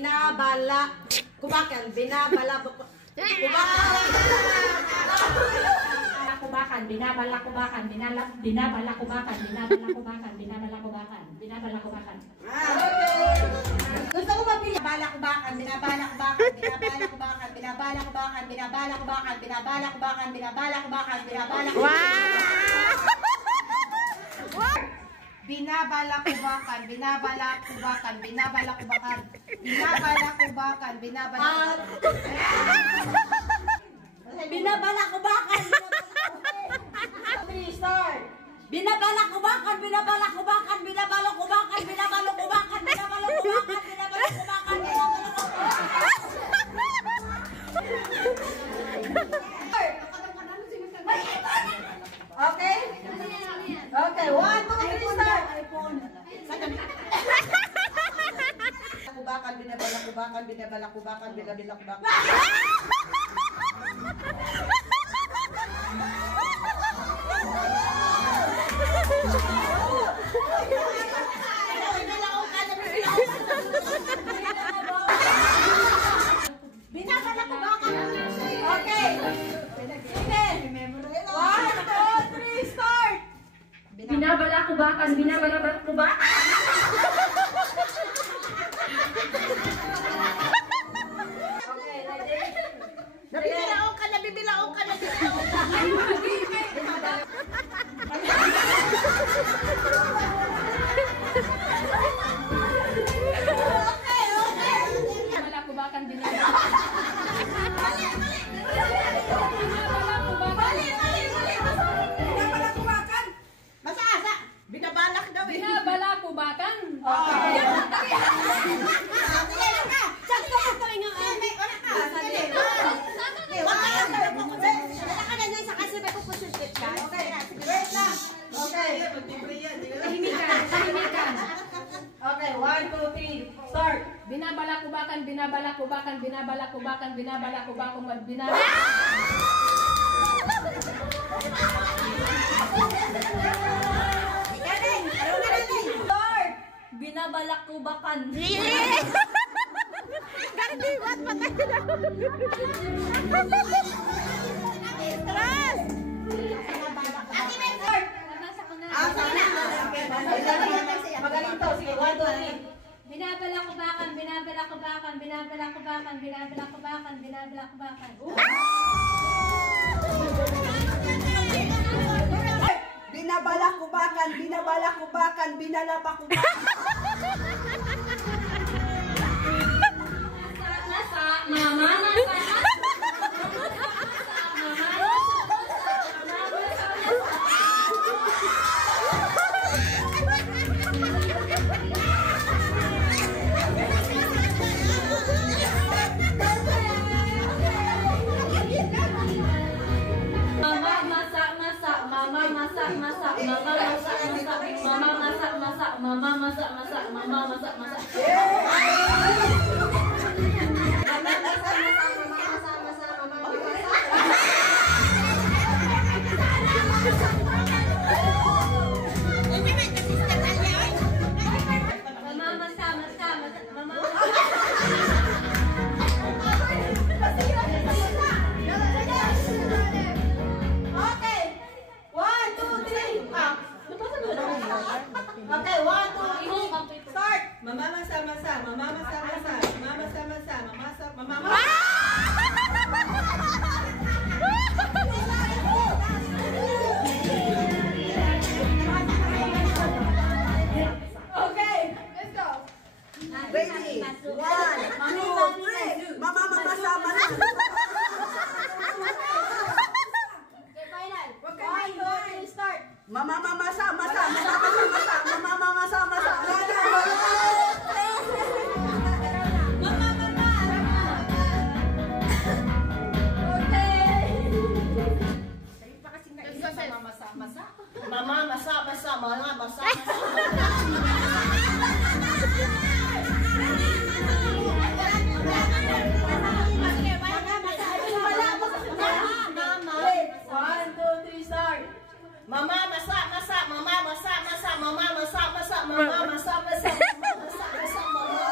binabala kubakan, binabala kubakan, binabala kubakan, binabala kubakan, binabala kubakan, binabala kubakan, binabala kubakan. Gusto ko mapili. Binabala kubakan, binabala kubakan, binabala kubakan, binabala kubakan, binabala kubakan, binabala kubakan, binabala kubakan, binabala kubakan. Binabala kubakan, binabala kubakan, binabala kubakan, binabala kubakan, binabala binabala kubakan. 3 start. Binabala kubakan, binabala kubakan, binabala kubakan, binabala kubakan, binabala kubakan, binabala kubakan, binabala okay? Okay, 1, 2, 3, start. Kubakan, binabala kubakan, binabala kubakan, binabala kubakan. Binabala kubakan. Okay. Sige. 1, 2, 3, start. Binabala kubakan, binabala kubakan. Nabibilaong ka, nabibilaong ka, nabibilaong ka. Okay, okay. Binabala kubakan, binabala. Mali, mali. Binabala kubakan. Masa-asa. Binabalak daw eh. Binabala kubakan. Okay, 1, 2, 3, start. Binabala kubakan, binabala kubakan, binabala kubakan, binabala kubakan, binabala. Start. Binabalak kubakan. Ganti, what patay na. Stress! Magaling to. Sige, 1, 2, 3. Binabala kubakan, binabala kubakan, binabala kubakan, binabala kubakan, binabala kubakan. Binabala kubakan, binabala kubakan, binalapa kubakan. Nasa, mama, nasa. Mama masak masak, mama masak masak. Okay, 1, 2, 3, start! Mama masa-masa, mama masa-masa, mama masa-masa, mama masa. Okay, let's go. Ready? 1, 2, 3. Mama masa-masa. Okay, final. 1, 2, 3, start. Mama masa-masa, mama masa-masa, mama masa-masa. Mama masa-masa, mama masa-masa. Mama masak masak, mama masak masak, mama masak masak, mama masak masak, mama masak masak, mama.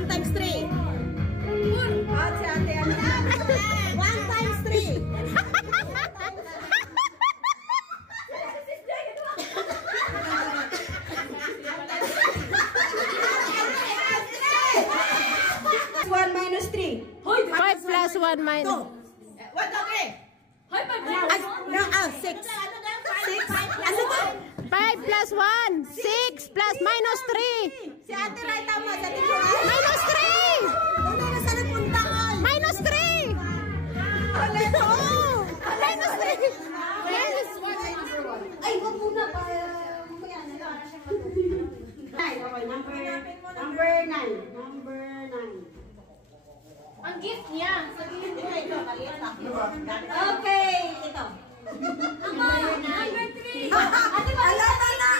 1 times 3. Oh, si ate. 1 times 3. One minus 3. 5 plus 1 minus. What okay? Hoy, pag No, 6. 6. Ano to? 5 plus 1. 6 plus minus 3. Si ate Ray tama. Si ate Joanne. Minus 3. Ano na sa nagpuntaan? Minus 3. Ulit. Oh, minus 3. Yes. Ay, wag muna pa. Mamaya na lang. Number 9. Number 9. ang gift niya. Sabihin mo ito. Okay, ito. Number 3. Alam na na!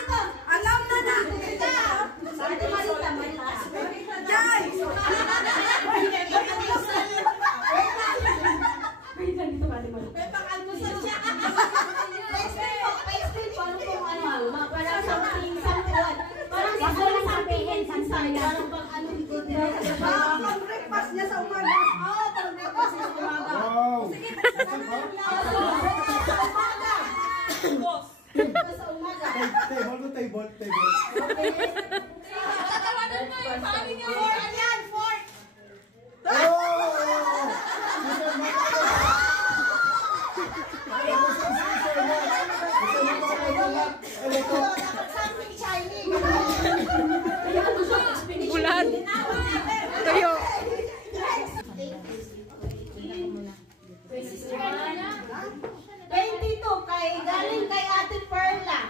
Alam na na! Ate Marita, Marita. Jai! Pang-breakfast niya sa umaga. Oo, pang-breakfast niya sa umaga. Wow! Table. Tatawanan mo yung pangin niya. Yan, 4. Something shiny. Bulan. Tuyo. Sister Ana. 22 galing kay Ate Perla.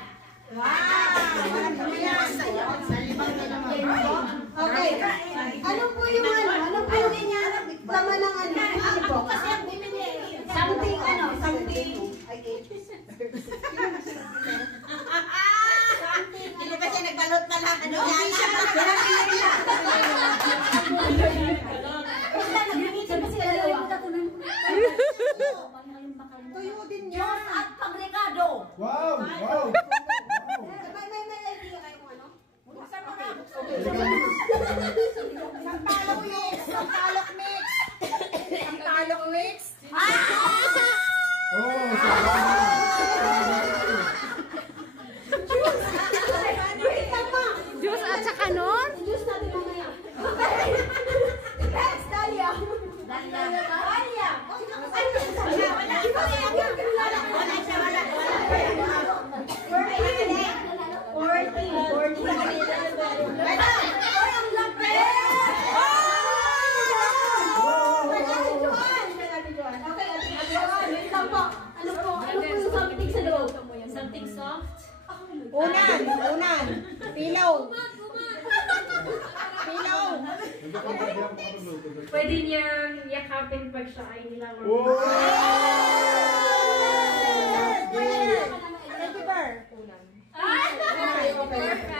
Okay. Ano po yung ano? Ano po yung laman ng ano? Ano po? Kasi ang bibili. Something ano? Something. Hindi ba siya nagbalot na lang? Ano yan? Tuyo din niya. Diyos at pangregado. Wow! May idea kayo kung ano? Sampalok mix. Sampalok mix. Juice at saka nun? Juice natin mamaya. Next, Dalia. Dalia. Something soft. Unan. Pilaw. Pwede niyang yakapin pag siya ay nilalaro. Teddy bear. Perfect.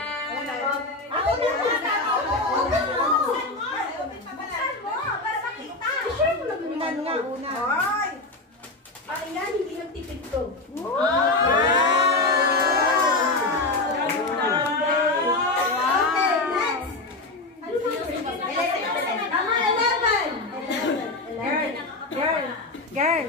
Ako na. Unan nga. Ay! Pailan, hindi nagtipid to. Okay, next. Ano ba? Tama, 11. Girl.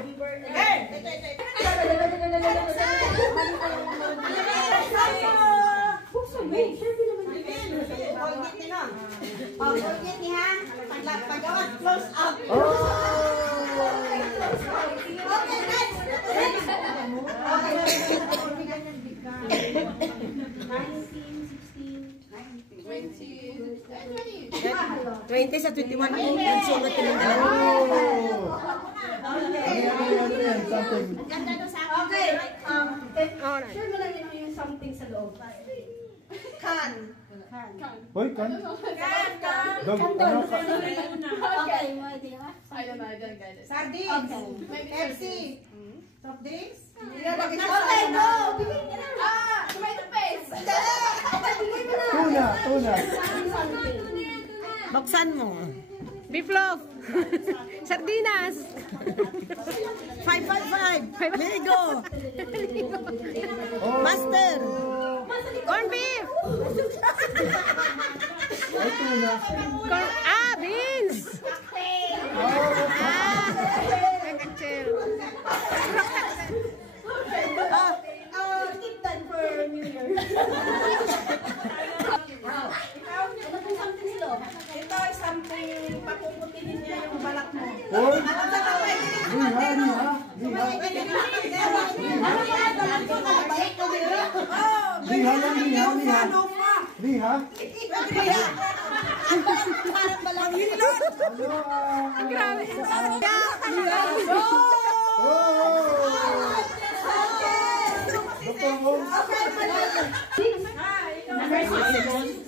Close up. Okay, next. 20 sa 21. Nagsulat yung Something. Okay. Sure mo lang yun yung something sa loob. Can. Hoy, kan? Dog, ano ka? Okay, mo idea. Sardines. Pepsi. Soft drinks. Okay, go! Bigyan niya na. Tomato paste. Tuna. Buksan mo. Beef loaf. Sardinas. 555. Lego. Master. Corn beef. Ay, tuna. Corn abs. Beans! Cocktail. Keep that for New Year. Ito ay something papuputihin niya yung balat mo. Hoy! Liha lang, liha, liha. Liha? Parang balang hilot. Grabe. Dr. Holmes. Number 6.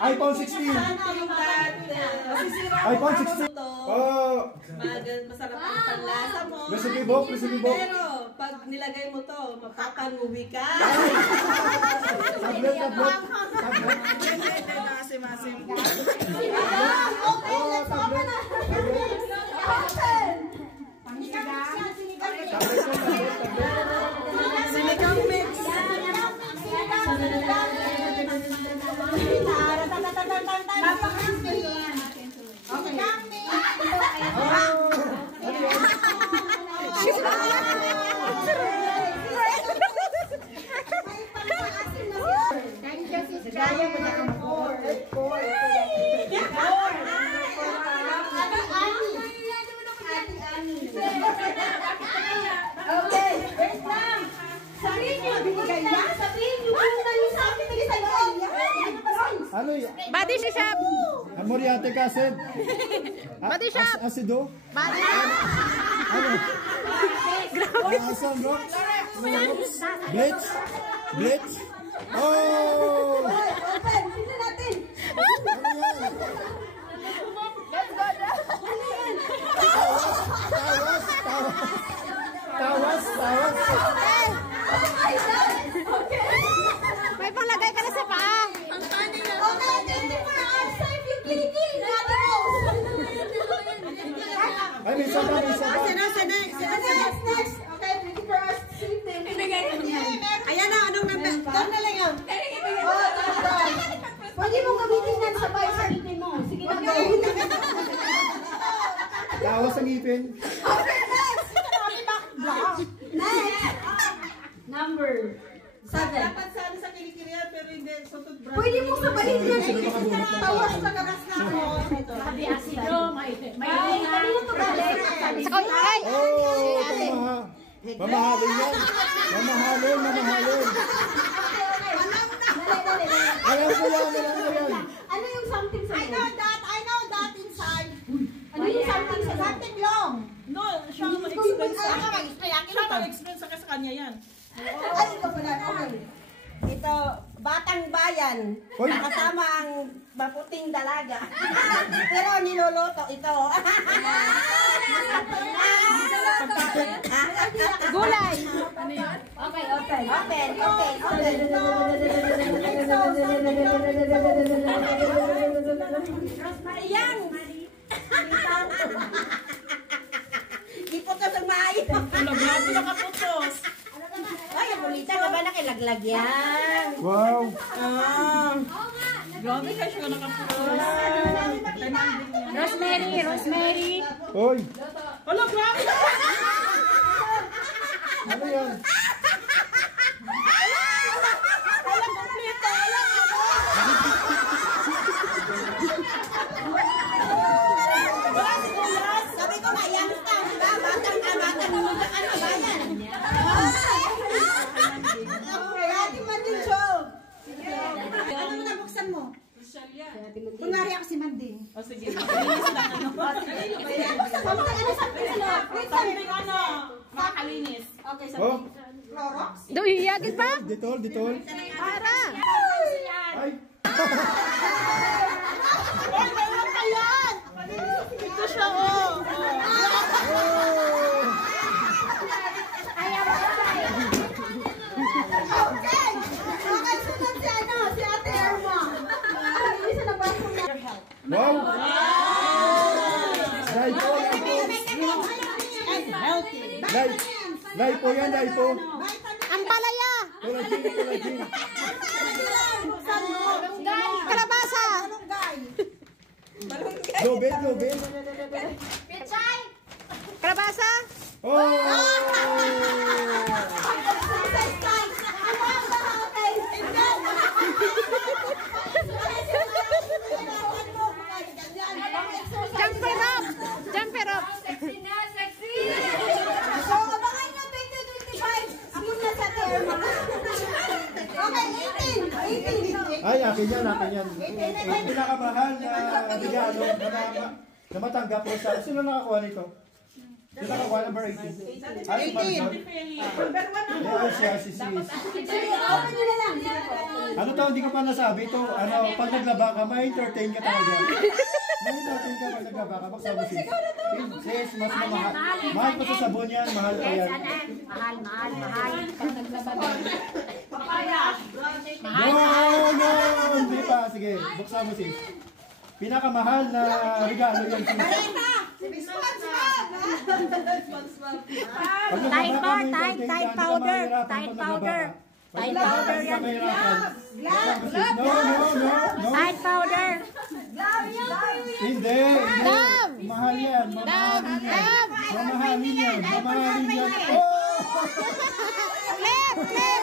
iPhone 16. iPhone 16. Oh. Masarap ang panlasa mo. Recipe book, recipe book. Pero pag nilagay mo to, mapapanguwi ka. Tablet, tablet. Masim-masim. Sinigang mix. Okay, wait lang. Sabihin niyo, binigay niya. Sabihin niyo, binigay niyo sa akin, binigay sa'yo. Ano y- Body shop! Amoriatic acid? Body shop! Acido? Body shop! Ano? Asan, rocks? Bleach? Bleach? Oh! Open, tignan natin. Tawas, tawas. May panglagay ka na sa paa. Okay, thank you for our safe yung kilikili natin. Ay, may isa pa, may isa pa. Next. Okay, thank you for our safe. Ayan na, anong number? Doon na lang yun. Oh, pwede mo gamitin yan sabay sa ngipin mo. Sige na, go. Tawas ang ngipin. Okay, next. Next. Number 7. Dapat sana sa kilikili yan, pero hindi. Sutod bra. Pwede mo sabayin yan. Tawas sa kagas na mo. Sabi asido, may Kanino to galing? Sa ay! Oh, mamahalin yan. Mamahalin, mamahalin. Alam ko yan. Ano yung something sa iyo? I know that inside. Ano yung something sa iyo? Something long. No, siya ang mag-explain sa akin. Siya mag-explain sa kanya yan. Ay, ito pala. Okay. Ito, batang bayan. Hoy. Kasama ang maputing dalaga. Pero niloloto ito. Gulay! Okay, open. Open. Ayan. Di po ka sumayo. Laglag na kaputos. Ay, ang kulita ka ba nakilaglag yan? Wow. Grabe ka siya nakaputos. Rosemary. Hoy, Hala, grabe. ano yan? Sabi ko nga, youngster, diba? Batang mo ka ano ba yan? Ate Manding Show. Ano mo nabuksan mo? Kunwari ako si Manding. O sige. Makakalinis. Okay, Oh, Clorox. Iyagit pa? ditol, ditol. Para! Ay, Oy, mayroon pa yan! Ito siya, oh. oh. Okay, sunod si Ate Irma. Isa na ba yung Wow. Dahil po, And healthy. Live po yan, live po. Ang palaya. Collagen, collagen. Kalabasa. Lobel, lobel. Kalabasa. Oh! Jumper rope. Jumper rope. So, abangan nyo 2025. Ako na sa terma. Okay, 18. Ay, akin yan, akin yan. Ang pinakamahal na regalo na matanggap po sa... Sino nakakuha nito? Sino nakakuha number 18? Ay, si Marcel. Ay, siya, si Sis. Open nyo na lang. Ano to, hindi ko pa nasabi to. Ano, pag naglaba ka, may entertain ka talaga. May entertain ka pag naglaba ka. Bakit sabi sis? Sis, mas mamahal. Mahal pa sa sabon yan, mahal pa yan. Mahal. Pag naglaba ka. No! Hindi pa. Sige, buksan mo sis. Pinakamahal na regalo yan sis. Pag naglaba ka, may entertain ka. Hindi ka mahirapan pag naglaba ka. Tide powder yan. No. Tide powder. Hindi. Dove. Mahal yan. Mamahalin yan. Mamahalin yan. Mamahalin yan. Oh! Clip, clip,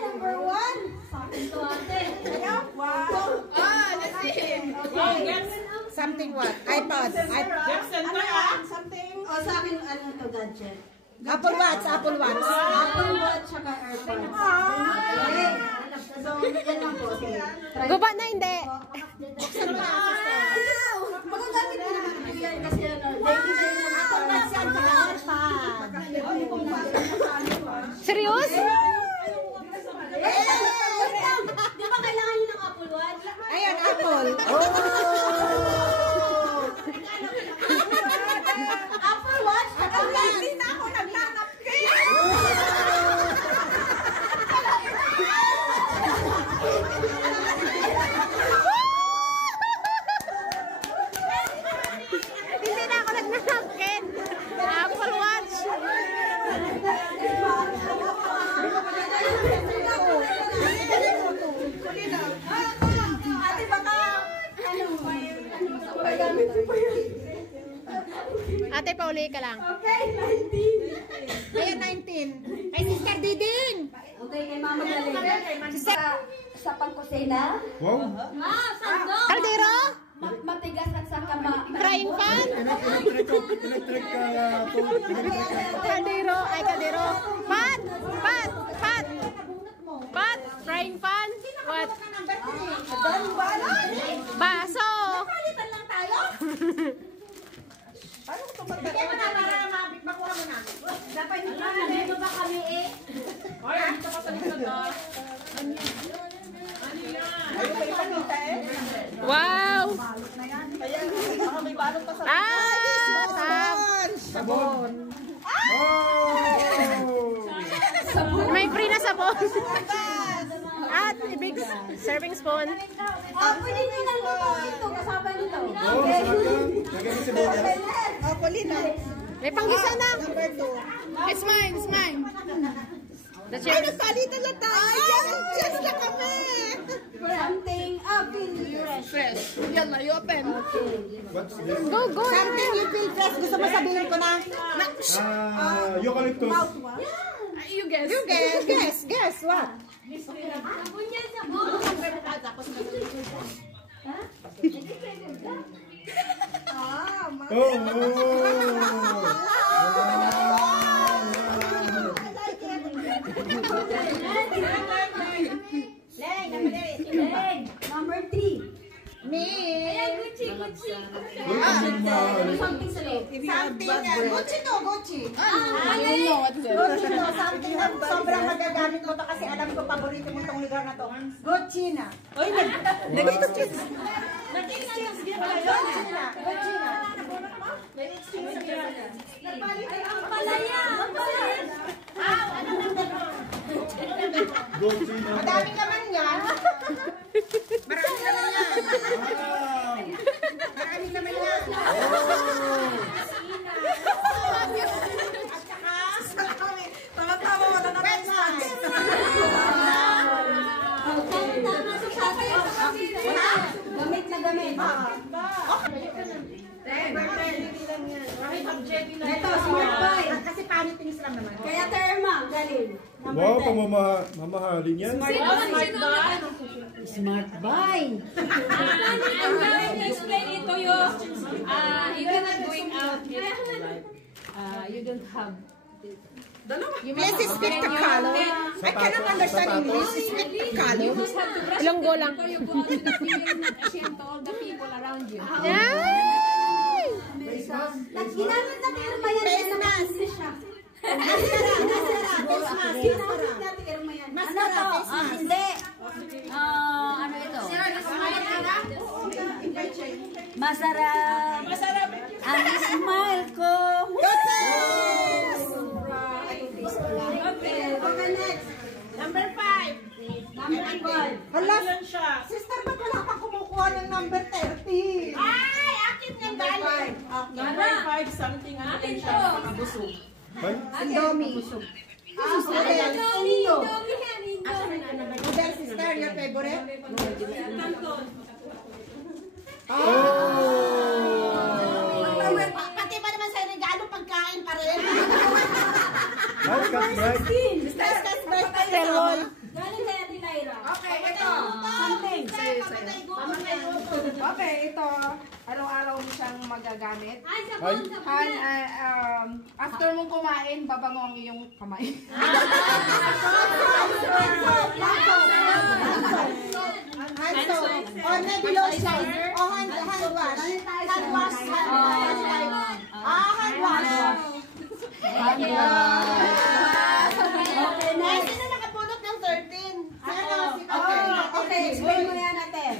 Number 1. Something what? iPod. Something. O sa akin, ano to, gadget? Apple Watch. Apple Watch. Apple Watch, saka AirPods. Okay. So, yan lang po. Try. Guba na hindi. Magagamit ko naman po yan kasi daily day na Apple Watch yan, saka AirPods. Serious? Di ba kailangan nyo ng Apple Watch? Ayan, Apple. Apple Watch, saka hindi na ako nagtanap kayo. Hindi na ako nag-napkin. Apple Watch. Ate, baka, magamit ko pa yun. Ate, pauli ka lang. Okay, 19. Ayan, 19. Ay, Sister Diding. Okay, kay Mama Galing. Sa pangkusina, Wow. Kaldero? matigas at saka Frying pan? Electric to. Electric Kaldero. Ay, kaldero. Pat! Pat! Pat! Pat! Frying pan? What? Baso! Palitan lang tayo. Bigyan mo na para makuha mo na. Dapat hindi mo ba kami eh? Wow! Sabon. Oh! May free na sabon. At big serving spoon. Pwede nyo lang ito. Kasama nito. Oh, masarap yan. Lagyan mo sibuyas. May panggisa na. It's mine, it's mine. That's yours. Ay, nagpalitan na tayo. Yes na kami. Something Fresh. Yan na, you open. What's this? Go, go. Something you feel fresh. Gusto mo sabihin ko na. Eucalyptus. You guess. You guess. Guess. Guess. What? Oh! Number 3. Me. Something sa loob. Gucci to, Gucci. I don't know what's it. Gucci to. Something na sobrang magagamit mo to kasi alam ko paborito mo itong lugar na to. Gucci na. Oy, nag-exchange. Nag-exchange. Gucci na. Gucci na. Ang palaya. Ang palaya. Gochina. Madaming naman yan. Marami naman yan. Wow. Marami naman yan. At saka, tama-tama, wala na red wine. Gamit na gamit. Ito, smart boy. Kasi panit yung Islam naman. Kaya terma, galing. Wow, mamahalin yan. Smart buy. I'm going to explain it to you. If you're not going out, you don't have. Please speak Tagalog. I cannot understand English. Speak Tagalog. You must have to brush your teeth before you go out to the field. You're not ashamed to all the people around you. Ginamit na terma yan. Face mask. Mascara. Face mask. Ginamit na terma yan. Mascara, Ano to? face mask. Hindi. Ano ito? Masarap. Ang smile ko. Okay, next. Number 5. Number 5. Hala, sister, ba't wala kang kumukuha ng number 30? Ay, akin yung galing. Number 5, something Atin siya to. nakabusog. Ay, Indomie. Indomie. Model sister, your favorite? Pati ba naman sa regalo pagkain pa rin? ay, cut right. Discuss birthday. Galing kaya ni Lyra. Okay, ito. Something. Okay, ito. Araw-araw mo siyang magagamit. Ay, sa Ay. After mong kumain, babango ang iyong kamay. Hand soap. Or maybe lotion. Or hand wash. Hand wash. Hand wash. Okay, next. Sino nakapulot ng 13? Sino? Okay, explain mo yan natin.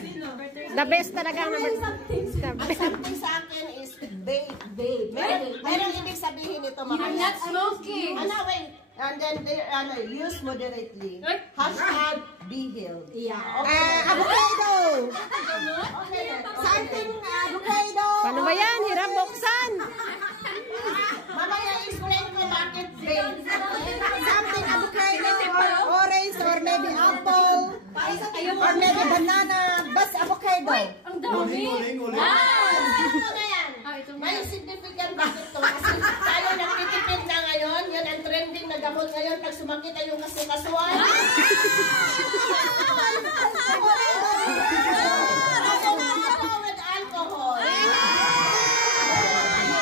The best talaga naman. Ang something sa akin is vape. Pero ibig sabihin ito mga I'm not smoking. wait. And then they use moderately. Hashtag be healed. Yeah. Avocado. Okay. Something avocado. Paano ba yan? Hirap buksan. Mamaya explain ko bakit vape. Something avocado or orange or maybe apple or maybe banana. Basta avocado. Ang dami. Uling. Ano na yan? May significant bakit to. Kasi tayo nagtitipid na ngayon. Yan ang trending na gamot ngayon. Pag sumakit ay yung kasikasuan. With alcohol.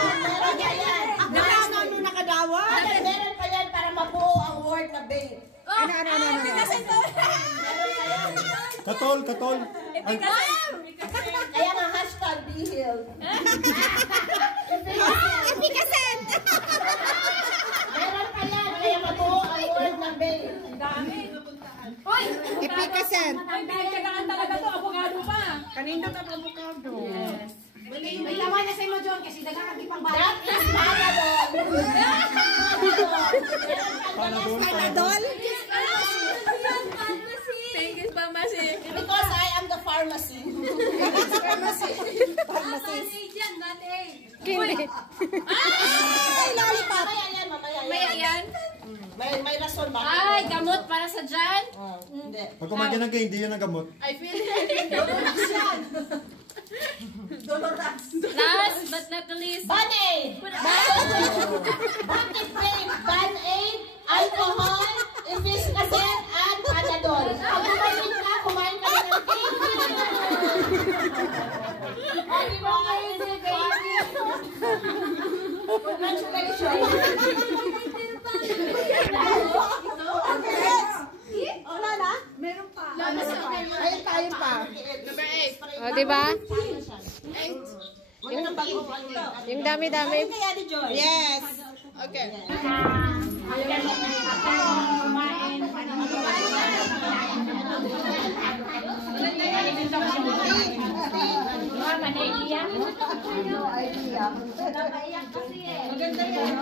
Meron pa yan. Meron pa yan para mabuo ang word na babe. Katol. Ay, Kaya nga hashtag be healed. Epikasen! Meron pa yan. Kaya mabuo ang word na babe. Epikasen! Ay, pinagtsagaan talaga to. Abogado pa. Kanina ka avocado. Yes. May laman na sa imo, John, kasi nagkakagipang balik. That is Panadol. Panadol? Thank you, Pharmacy. Because I am the pharmacy. Hindi. Ay, lollipop. Mamaya yan. Maya yan. May rason bakit. Ay, gamot para sa dyan. Hindi. pag kumain ng candy, yun ang gamot. I feel Last but not the least. Band-Aid. Bakit babe? Band-Aid, alcohol, Efficacent, and Panadol. Pag kumain ka ng candy. Ay, di ba kayo si baby? Congratulations. Wala na? Meron pa. Ayun tayo pa. O, diba? Yung dami-dami. Yes. Mama, naiiyak. Maganda yan.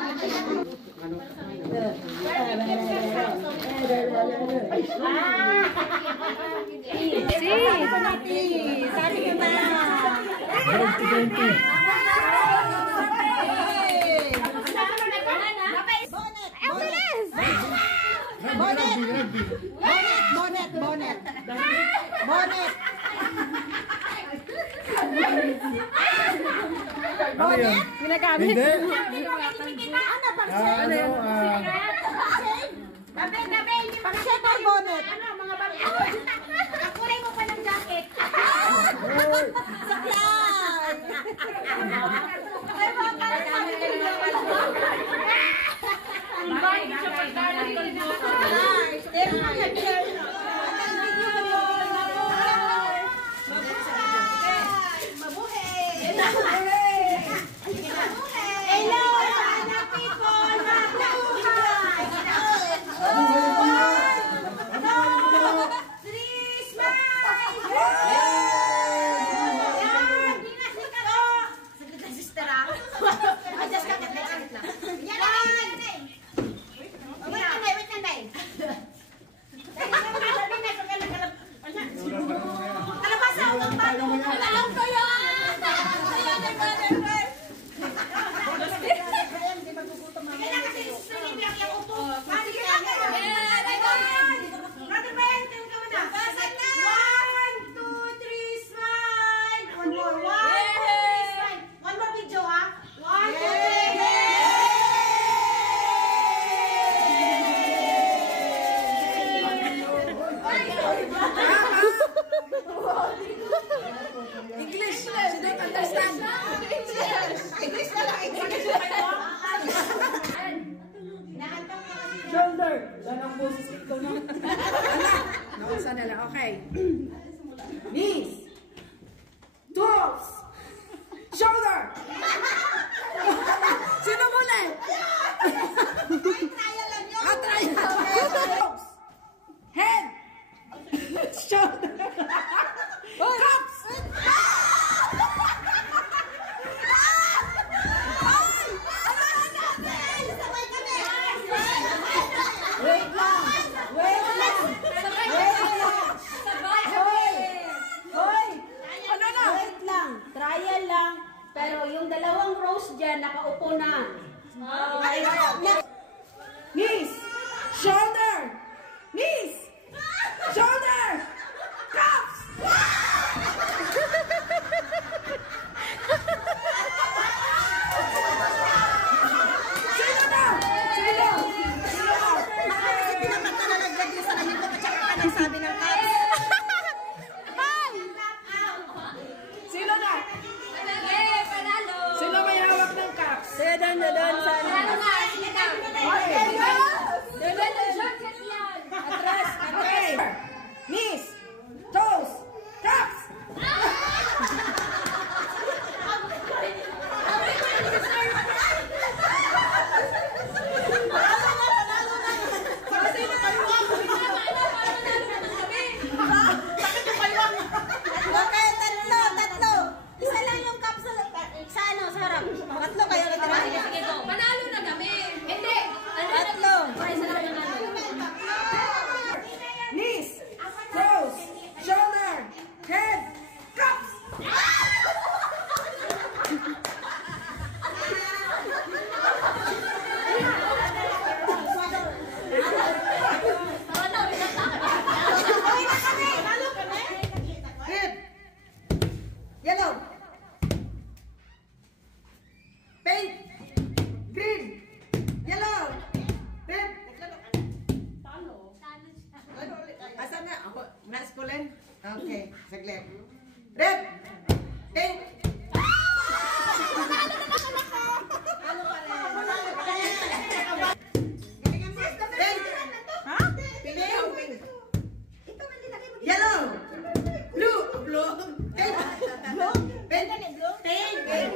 Sabi ko na. Bonnet. Ano yan? Ginagamit. Hindi. Ano pang Ano, pang-shape or bonnet? Kulay mo pa ng jacket. Okay. Knees. Toes. Shoulder. Sino muli? Trial lang yun. Toes. Head. Shoulder. Cups. Trial lang. Pero yung dalawang rows dyan, nakaupo na. Knees. Shoulder. Knees. Shoulder. Cups. Sino na? Sino? Sino na? Hindi naman ka nalaglag yung sa kanito at saka ka nagsabi ng cups. Sino na? Sino may hawak ng cups? Doon. Okay. Knees. Toes. Cups. Okay, tatlo. Isa lang yung cups sa harap. Tatlo kayo natira. Panalo na kami. Hindi. Tatlo. Knees. Toes. Shoulder. Head. Cups. Red. Yellow. Pink. Green. Yellow. Red. Asan na? Ako, nasa kulin? Okay, saglit. Red. Pink. Pink. Ha? Pink. Yellow. Blue. Pink. Pink.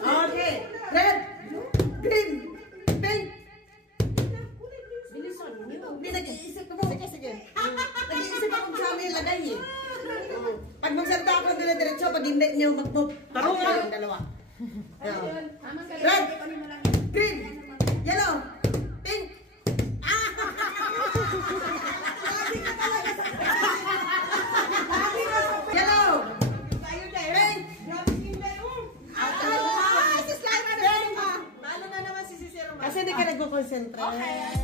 Okay. Red. Green. Pink. Hindi, nag-iisip ko mo. Sige. Nag-iisip ako kung saan nilagay eh. Pag magsalita ako dire-diretso, pag hindi niyo mag-move, tarong kayo yung dalawa. Red. Green. ka nagko-concentrate. Okay.